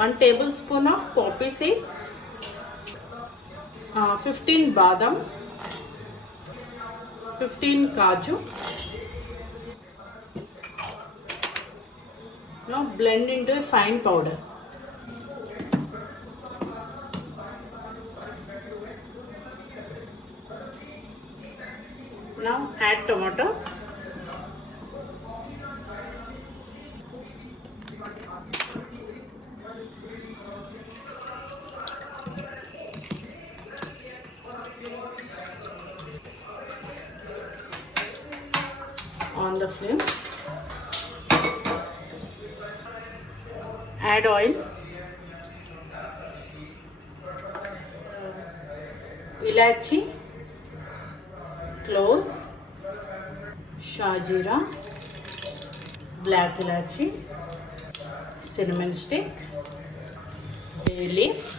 1 tablespoon of poppy seeds, 15 badam, 15 kaju. Now blend into a fine powder. Now add tomatoes. On the flame. Add oil, ilachi, cloves, shajira, black ilachi, cinnamon stick, bay leaf,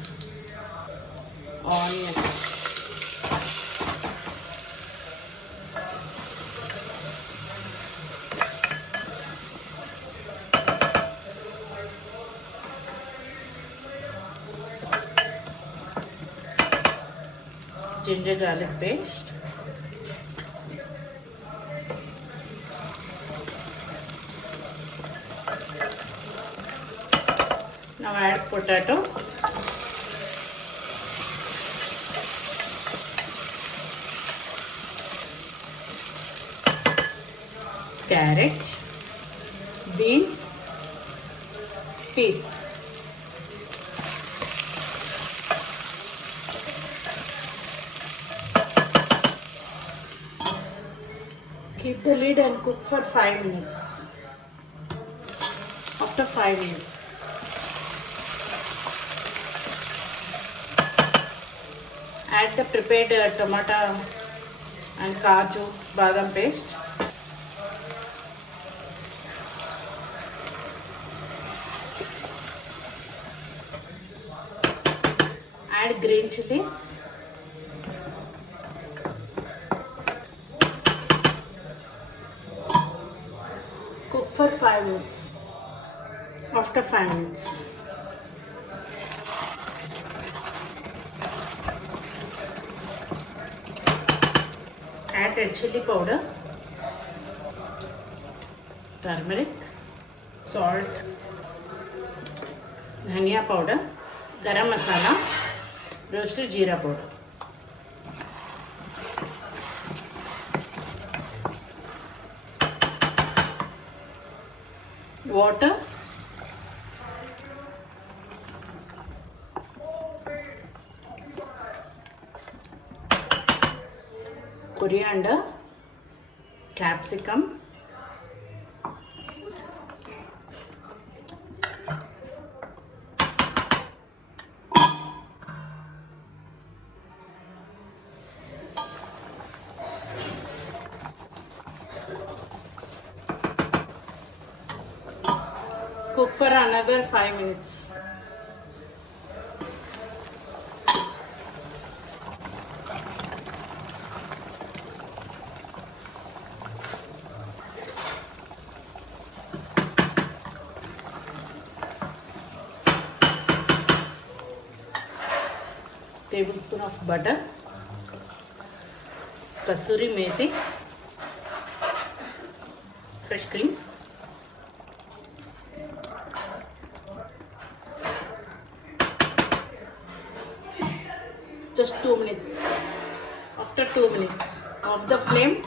onion. Ginger garlic paste, now add potatoes, carrot, beans, peas. Keep the lid and cook for 5 minutes. After 5 minutes, add the prepared tomato and kaju badam paste. Add green chilies. Cook for 5 minutes. After 5 minutes, add red chili powder, turmeric, salt, dhania powder, garam masala, roasted jeera powder. Water, coriander, capsicum, cook for another 5 minutes. Tablespoon of butter, kasuri methi, fresh cream, just 2 minutes. After 2 minutes, off the flame,